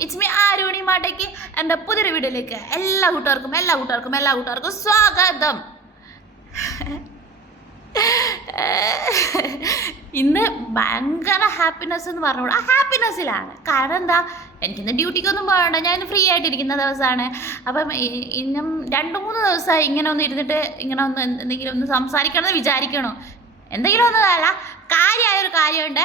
It's me ആരോണി മാട്ടയ്ക്ക് എന്റെ പുതിയൊരു വീഡിയോയിലേക്ക് എല്ലാ കൂട്ടുകാർക്കും എല്ലാ കൂട്ടുകാർക്കും എല്ലാ കൂട്ടുകാർക്കും സ്വാഗതം ഇന്ന് ഭയങ്കര ഹാപ്പിനെസ് എന്ന് പറഞ്ഞോളൂ. ആ ഹാപ്പിനെസ്സിലാണ് കാരണം എന്താ? എനിക്കിന്ന് ഡ്യൂട്ടിക്കൊന്നും പോകണ്ട. ഞാൻ ഇന്ന് ഫ്രീ ആയിട്ടിരിക്കുന്ന ദിവസമാണ്. അപ്പം ഇന്നും രണ്ട് മൂന്ന് ദിവസമായി ഇങ്ങനെ ഒന്ന് ഇരുന്നിട്ട് ഇങ്ങനെ ഒന്ന് എന്തെങ്കിലും ഒന്ന് സംസാരിക്കണമെന്ന് വിചാരിക്കണോ. എന്തെങ്കിലും ഒന്നല്ല കാര്യമായൊരു കാര്യമുണ്ട്.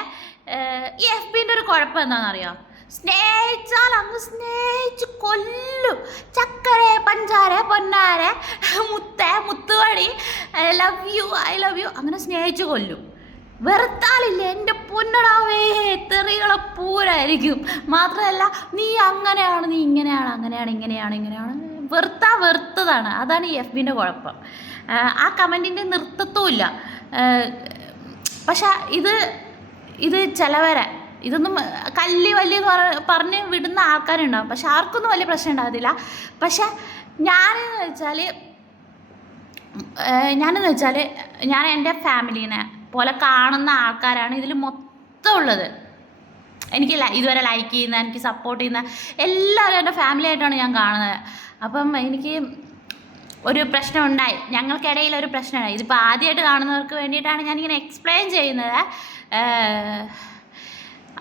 ഈ എഫ് ബിന്റെ ഒരു കുഴപ്പം എന്താണെന്നറിയോ? സ്നേഹിച്ചാൽ അങ്ങ് സ്നേഹിച്ച് കൊല്ലും. ചക്കര പഞ്ചാര പൊന്നാര മുത്ത മുത്തുവടി I love you I love you അങ്ങനെ സ്നേഹിച്ച് കൊല്ലും. വെറുത്താലില്ല എന്റെ പൊന്നടാവേ തെറികളെ പൂരായിരിക്കും. മാത്രമല്ല നീ അങ്ങനെയാണ് നീ ഇങ്ങനെയാണ് അങ്ങനെയാണ് ഇങ്ങനെയാണ് ഇങ്ങനെയാണ്. വെറുത്താ വെറുത്തതാണ്. അതാണ് ഈ എഫ് ബിന്റെ കുഴപ്പം. ആ കമന്റിന്റെ നൃത്തത്വമില്ല പക്ഷേ ഇത് ഇത് ചിലവരെ ഇതൊന്നും കല്ലി വലിയ പറഞ്ഞ് വിടുന്ന ആൾക്കാരുണ്ടാവും. പക്ഷെ ആർക്കൊന്നും വലിയ പ്രശ്നം ഉണ്ടാകത്തില്ല. പക്ഷെ ഞാനെന്ന് വെച്ചാൽ ഞാനെന്ന് വെച്ചാൽ ഞാൻ എന്റെ ഫാമിലീനെ പോലെ കാണുന്ന ആൾക്കാരാണ് ഇതിൽ മൊത്തം ഉള്ളത്. എനിക്ക് ഇതുവരെ ലൈക്ക് ചെയ്യുന്ന എനിക്ക് സപ്പോർട്ട് ചെയ്യുന്ന എല്ലാവരും എന്റെ ഫാമിലി ആയിട്ടാണ് ഞാൻ കാണുന്നത്. അപ്പം എനിക്ക് ഒരു പ്രശ്നം ഉണ്ടായി. ഞങ്ങൾക്കിടയിൽ ഒരു പ്രശ്നമുണ്ടായി ഇതിപ്പോൾ ആദ്യമായിട്ട് കാണുന്നവർക്ക് വേണ്ടിയിട്ടാണ് ഞാനിങ്ങനെ എക്സ്പ്ലെയിൻ ചെയ്യുന്നത്.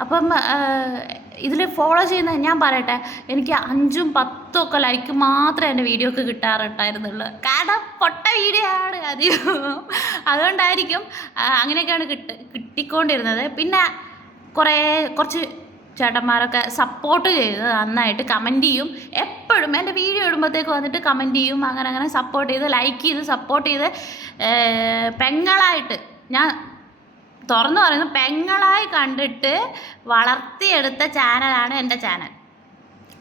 അപ്പം ഇതിൽ ഫോളോ ചെയ്യുന്ന ഞാൻ പറയട്ടെ എനിക്ക് അഞ്ചും പത്തും ഒക്കെ ലൈക്ക് മാത്രമേ എന്റെ വീഡിയോക്ക് കിട്ടാറുണ്ടായിരുന്നുള്ളൂ. കാരണം പൊട്ട വീഡിയോ ആണ് അധികം. അതുകൊണ്ടായിരിക്കും അങ്ങനെയൊക്കെയാണ് കിട്ട് കിട്ടിക്കൊണ്ടിരുന്നത്. പിന്നെ കുറേ കുറച്ച് ചേട്ടന്മാരൊക്കെ സപ്പോർട്ട് ചെയ്ത് നന്നായിട്ട് കമന്റ് ചെയ്യും. എപ്പോഴും എന്റെ വീഡിയോ ഇടുമ്പോഴത്തേക്ക് വന്നിട്ട് കമന്റ് ചെയ്യും. അങ്ങനെ അങ്ങനെ സപ്പോർട്ട് ചെയ്ത് ലൈക്ക് ചെയ്ത് സപ്പോർട്ട് ചെയ്ത് പെങ്ങളായിട്ട് ഞാൻ തുറന്നു പറയുന്നത് പെങ്ങളായി കണ്ടിട്ട് വളർത്തിയെടുത്ത ചാനലാണ് എന്റെ ചാനൽ.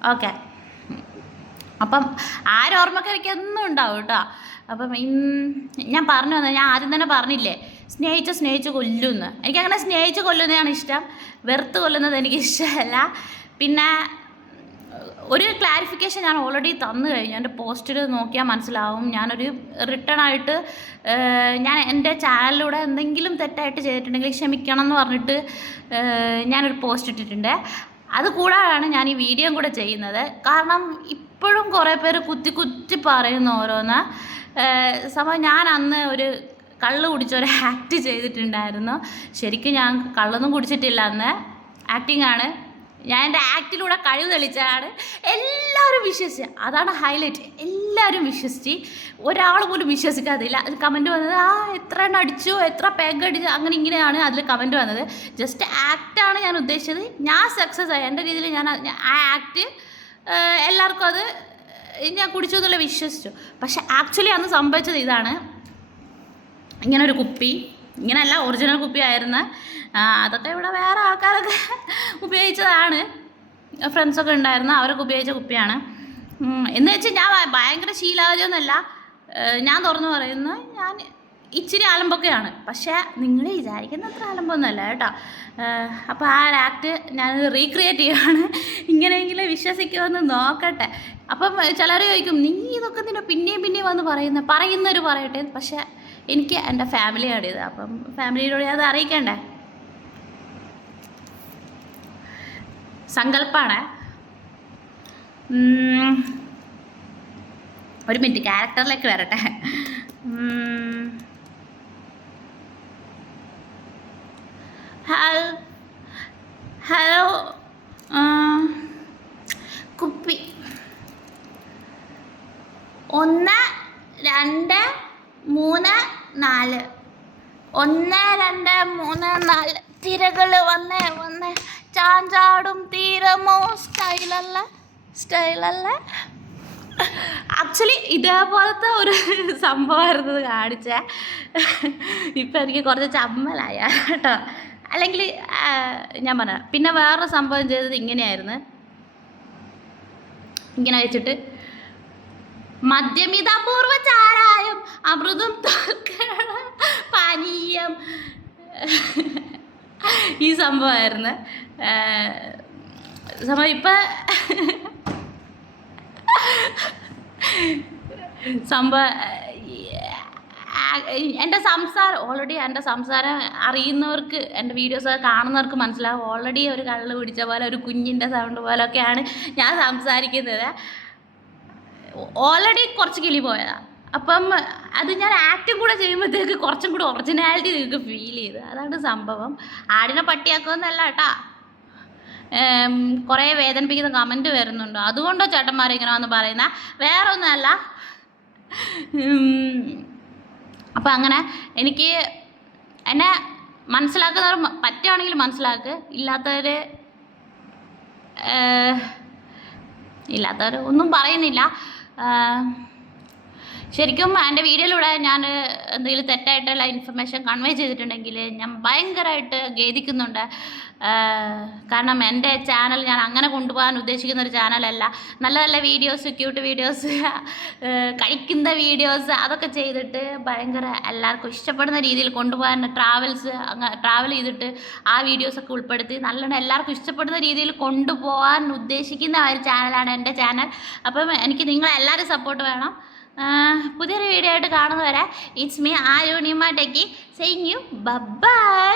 ഓക്കെ. അപ്പം ആരോർമ്മക്ക് എന്നും ഉണ്ടാവും കേട്ടോ. അപ്പം ഞാൻ പറഞ്ഞു വന്നത് ഞാൻ ആദ്യം തന്നെ പറഞ്ഞില്ലേ സ്നേഹിച്ച് സ്നേഹിച്ച് കൊല്ലുമെന്ന് എനിക്കങ്ങനെ സ്നേഹിച്ച് കൊല്ലുന്നതാണ് ഇഷ്ടം വെറുത്ത് കൊല്ലുന്നത് എനിക്ക് ഇഷ്ടമല്ല പിന്നെ ഒരു ക്ലാരിഫിക്കേഷൻ ഞാൻ ഓൾറെഡി തന്നു കഴിഞ്ഞു. എന്റെ പോസ്റ്റിൽ നോക്കിയാൽ മനസ്സിലാവും. ഞാനൊരു റിട്ടേൺ ആയിട്ട് ഞാൻ എന്റെ ചാനലിലൂടെ എന്തെങ്കിലും തെറ്റായിട്ട് ചെയ്തിട്ടുണ്ടെങ്കിൽ ക്ഷമിക്കണം എന്ന് പറഞ്ഞിട്ട് ഞാനൊരു പോസ്റ്റ് ഇട്ടിട്ടുണ്ട്. അത് ഞാൻ ഈ വീഡിയോ കൂടെ ചെയ്യുന്നത്. കാരണം ഇപ്പോഴും കുറേ പേര് കുത്തി കുത്തി പറയുന്ന ഓരോന്ന്. സംഭവം ഞാൻ അന്ന് ഒരു കള്ള് കുടിച്ചൊരു ആക്ട് ചെയ്തിട്ടുണ്ടായിരുന്നു. ശരിക്കും ഞാൻ കള്ളൊന്നും കുടിച്ചിട്ടില്ല അന്ന്. ആക്ടിങ് ആണ്. ഞാൻ എന്റെ ആക്ടിലൂടെ കഴിവ് തെളിച്ചാണ് എല്ലാവരും വിശ്വസിച്ച അതാണ് ഹൈലൈറ്റ് എല്ലാവരും വിശ്വസിച്ച് ഒരാൾ പോലും വിശ്വസിക്കാതില്ല. അതിൽ കമന്റ് വന്നത് ആ എത്ര എണ്ണം അടിച്ചു എത്ര പേഗ് അടിച്ചു അങ്ങനെ ഇങ്ങനെയാണ് അതിൽ കമന്റ് വന്നത്. ജസ്റ്റ് ആക്റ്റാണ് ഞാൻ ഉദ്ദേശിച്ചത്. ഞാൻ സക്സസ് ആയി. എന്റെ രീതിയിൽ ഞാൻ ആ- ആക്ട് എല്ലാവർക്കും അത് ഞാൻ കുടിച്ചു എന്നുള്ള വിശ്വസിച്ചു. പക്ഷെ ആക്ച്വലി അന്ന് സംഭവിച്ചത് ഇതാണ്. ഇങ്ങനൊരു കുപ്പി ഇങ്ങനെയല്ല ഒറിജിനൽ കുപ്പി ആയിരുന്നു. ആ, അതൊക്കെ ഇവിടെ വേറെ ആൾക്കാരൊക്കെ ഉപയോഗിച്ചതാണ്. ഫ്രണ്ട്സൊക്കെ ഉണ്ടായിരുന്നു അവരൊക്കെ ഉപയോഗിച്ച കുപ്പിയാണ്. എന്ന് വെച്ചാൽ ഞാൻ ഭയങ്കര ശീലാവധിയൊന്നുമല്ല ഞാൻ തുറന്നു പറയുന്നത് ഞാൻ ഇച്ചിരി ആലമ്പൊക്കെയാണ് പക്ഷേ നിങ്ങൾ വിചാരിക്കുന്ന അത്ര ആലമ്പൊന്നുമല്ല കേട്ടോ. അപ്പോൾ ആ ഒരു ആക്ട് ഞാൻ റീക്രിയേറ്റ് ചെയ്യുകയാണ് ഇങ്ങനെയെങ്കിലും വിശ്വസിക്കുമെന്ന് നോക്കട്ടെ. അപ്പം ചിലർ ചോദിക്കും നീ ഇതൊക്കെ നിന്നെ പിന്നെയും പിന്നെയും വന്ന് പറയുന്ന? പറയുന്നവർ പറയട്ടെ. പക്ഷേ എനിക്ക് എന്റെ ഫാമിലിയാണ് ഇത്. അപ്പം ഫാമിലിയിലൂടെ അത് അറിയിക്കണ്ടേ? സങ്കല്പമാണ് ഒരു മിനിറ്റ് ക്യാരക്ടറിലേക്ക് വരട്ടെ. ഹലോ കുപ്പി. ഒന്ന് രണ്ട് മൂന്ന് നാല്. ഒന്ന് രണ്ട് മൂന്ന് നാല്. തിരകൾ വന്ന് വന്ന്. ചാഞ്ചാടും തീരമോ? സ്റ്റൈലല്ല സ്റ്റൈലല്ല. ആക്ച്വലി ഇതേപോലത്തെ ഒരു സംഭവമായിരുന്നു കാണിച്ച. ഇപ്പം എനിക്ക് കുറച്ച് ചമ്മലായ. കേട്ടോ. അല്ലെങ്കിൽ ഞാൻ പറഞ്ഞ പിന്നെ വേറൊരു സംഭവം ചെയ്തത് ഇങ്ങനെയായിരുന്നു. ഇങ്ങനെ വെച്ചിട്ട് മദ്യമിതാപൂർവ ചാരായം അമൃതം പാനീയം. ഈ സംഭവമായിരുന്നു. സംഭവം ഇപ്പം സംഭവം എന്റെ സംസാരം ഓൾറെഡി എന്റെ സംസാരം അറിയുന്നവർക്ക് എന്റെ വീഡിയോസ് കാണുന്നവർക്ക് മനസ്സിലാവും. ഓൾറെഡി ഒരു കള്ള് പിടിച്ച പോലെ ഒരു കുഞ്ഞിന്റെ സൗണ്ട് പോലെയൊക്കെയാണ് ഞാൻ സംസാരിക്കുന്നത്. ഓൾറെഡി കുറച്ച് കിളി പോയതാണ് അപ്പം അത് ഞാൻ ആക്റ്റും കൂടെ ചെയ്യുമ്പോഴത്തേക്ക് കുറച്ചും കൂടെ ഒറിജിനാലിറ്റി നിങ്ങൾക്ക് ഫീൽ ചെയ്ത്. അതാണ് സംഭവം. ആടിനെ പട്ടിയാക്കുമെന്നല്ല കേട്ടാ. കുറേ വേദനിപ്പിക്കുന്ന കമന്റ് വരുന്നുണ്ട്. അതുകൊണ്ടോ ചേട്ടന്മാർ ഇങ്ങനെ വന്ന് പറയുന്ന? വേറെ ഒന്നുമല്ല അപ്പം അങ്ങനെ എനിക്ക് എന്നെ മനസ്സിലാക്കുന്നവർ പറ്റുകയാണെങ്കിൽ മനസ്സിലാക്കുക മനസ്സിലാക്ക്. ഇല്ലാത്തവർ ഇല്ലാത്തവർ ഒന്നും പറയുന്നില്ല. 嗯。ശരിക്കും എന്റെ വീഡിയോയിലൂടെ ഞാൻ എന്തെങ്കിലും തെറ്റായിട്ടുള്ള ഇൻഫർമേഷൻ കൺവേ ചെയ്തിട്ടുണ്ടെങ്കിൽ ഞാൻ ഭയങ്കരമായിട്ട് ഖേദിക്കുന്നുണ്ട്. കാരണം എന്റെ ചാനൽ ഞാൻ അങ്ങനെ കൊണ്ടുപോകാൻ ഉദ്ദേശിക്കുന്ന ഒരു ചാനലല്ല നല്ല നല്ല വീഡിയോസ് ക്യൂട്ട് വീഡിയോസ് കഴിക്കുന്ന വീഡിയോസ് അതൊക്കെ ചെയ്തിട്ട് ഭയങ്കര എല്ലാവർക്കും ഇഷ്ടപ്പെടുന്ന രീതിയിൽ കൊണ്ടുപോകാൻ ട്രാവൽസ് ട്രാവൽ ചെയ്തിട്ട് ആ വീഡിയോസൊക്കെ ഉൾപ്പെടുത്തി നല്ലോണം എല്ലാവർക്കും ഇഷ്ടപ്പെടുന്ന രീതിയിൽ കൊണ്ടുപോകാൻ ഉദ്ദേശിക്കുന്ന ഒരു ചാനലാണ് എന്റെ ചാനൽ അപ്പം എനിക്ക് നിങ്ങളെല്ലാവരും സപ്പോർട്ട് വേണം. പുതിയൊരു വീഡിയോ ആയിട്ട് കാണുന്നവരെ ഇറ്റ്സ് മീ ആ യൂണിമ ടെക്കി. Saying you bye